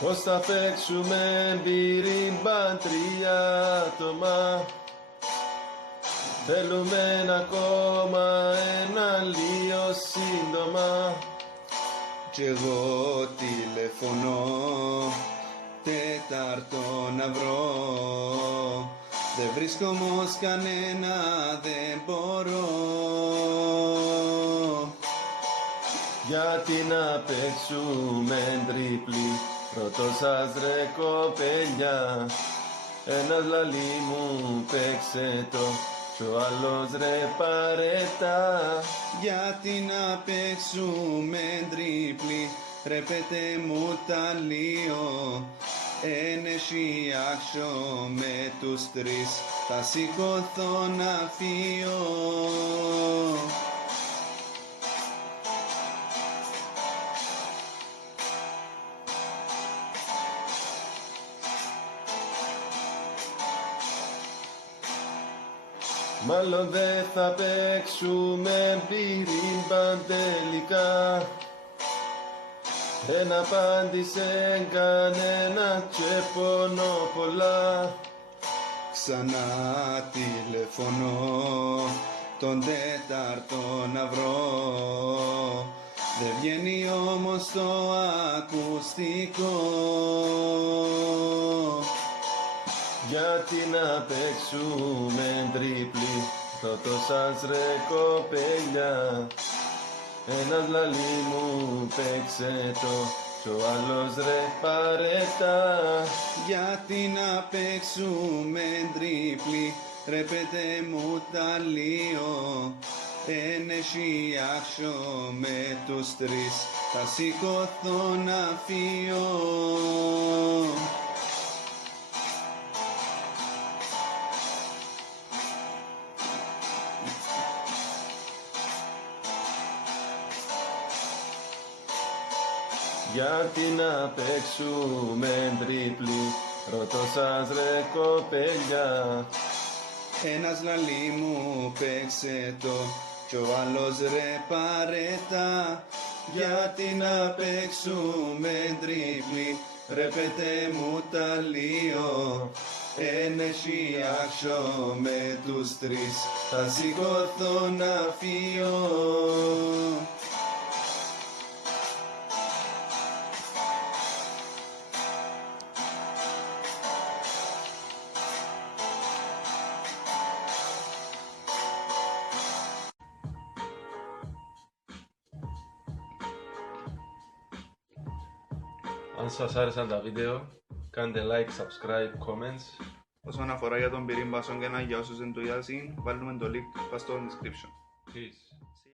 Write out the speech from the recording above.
Πώς θα παίξουμε μπυρίμπαν 3 άτομα. Θέλουμε ακόμα ένα λίγο σύντομα. Κι εγώ τηλεφωνώ, τέταρτο να βρω. Δεν βρίσκω όμως κανένα, δεν μπορώ. Γιατί να παίξουμε τρίπλη, ρωτώ σας ρε κοπέλια. Ένας λαλί μου παίξε το, κι ο άλλος ρε παρέτα. Γιατί να παίξουμε τρίπλη, ρε πέτε μου τα λίγο. Ενέχει άξιο με τους τρεις, θα σηκωθώ να φύγω. Μάλλον δεν θα παίξουμε μπυρίμπαν τελικά. Δεν απάντησε κανένα και πονώ πολλά. Ξανά τηλεφωνώ, τον τέταρτο να βρω. Δεν βγαίνει όμως το ακουστικό. Γιατί να παίξουμε τρίπλη, ρωτώ σας ρε κοπέλια. Ένας λαλί μου παίξε το, κι ο άλλος ρε παρέτα. Γιατί να παίξουμε τρίπλη, ρε πέτε μου τα λίγο. Ενέχει άξιο με τους τρεις, θα σηκωθώ να φύγω. Γιατί να παίξουμε τρίπλη, ρωτώ σας ρε κοπέλια. Ένας λαλί μου παίξε το, κι ο άλλος ρε παρέτα. Γιατί να παίξουμε τρίπλη, ρε πέτε μου τα λίγο. Ενέχει άξιο με τους τρεις, θα σηκωθώ να φύγω. Αν σας άρεσαν τα βίντεο, κάντε like, subscribe, comments. Όσον αφορά για τον πυρίμπασον και για όσους δεν το είδασαν, βάλουμε το link στο description. Peace.